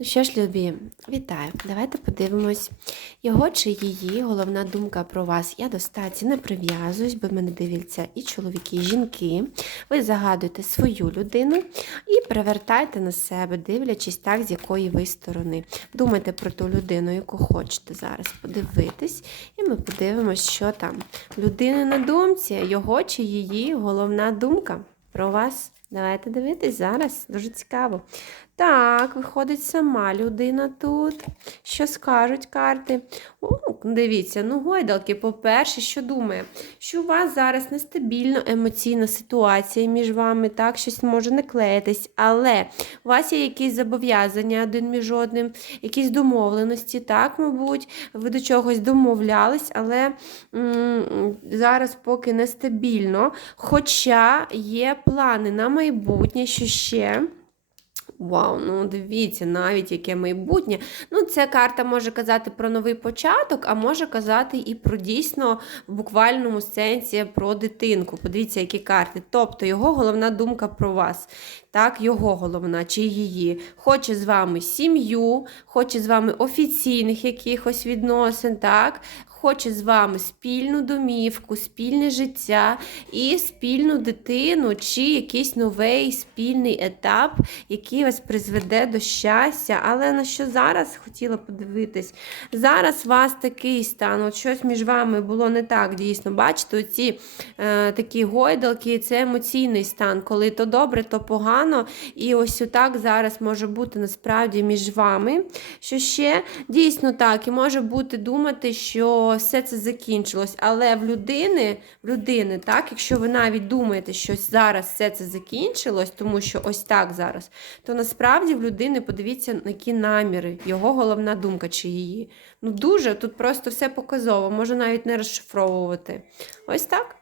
Ну що ж, любі, вітаю. Давайте подивимось його чи її головна думка про вас. Я до статі не прив'язуюсь, бо мене дивляться і чоловіки, і жінки. Ви загадуєте свою людину і перевертайте на себе, дивлячись так, з якої ви сторони. Думайте про ту людину, яку хочете зараз подивитись, і ми подивимось, що там. Людини на думці, його чи її головна думка про вас. Давайте дивитись зараз. Дуже цікаво. Так, виходить сама людина тут. Що скажуть карти? О, дивіться, ну гойдалки, по-перше, що думає? Що у вас зараз нестабільна емоційна ситуація між вами, так, щось може не клеїтись, але у вас є якісь зобов'язання один між одним, якісь домовленості, так, мабуть, ви до чогось домовлялись, але зараз поки нестабільно. Хоча є плани на майбутнє, що ще. Вау, ну дивіться, навіть яке майбутнє. Ну, ця карта може казати про новий початок, а може казати і про дійсно в буквальному сенсі про дитинку. Подивіться, які карти. Тобто його головна думка про вас. Так, його головна чи її. Хоче з вами сім'ю, хоче з вами офіційних якихось відносин, так. Хоче з вами спільну домівку, спільне життя і спільну дитину, чи якийсь новий спільний етап, який вас призведе до щастя. Але на що зараз хотіла подивитись? Зараз у вас такий стан, от щось між вами було не так дійсно. Бачите, оці е, такі гойдалки, це емоційний стан, коли то добре, то погано. І ось отак зараз може бути насправді між вами. Що ще дійсно так, і може бути думати, що все це закінчилось. Але в людини, в людини, так, якщо ви навіть думаєте, що зараз все це закінчилось, тому що ось так зараз, то насправді в людини подивіться, які наміри, його головна думка чи її. Ну дуже тут просто все показово, можу навіть не розшифровувати. Ось так.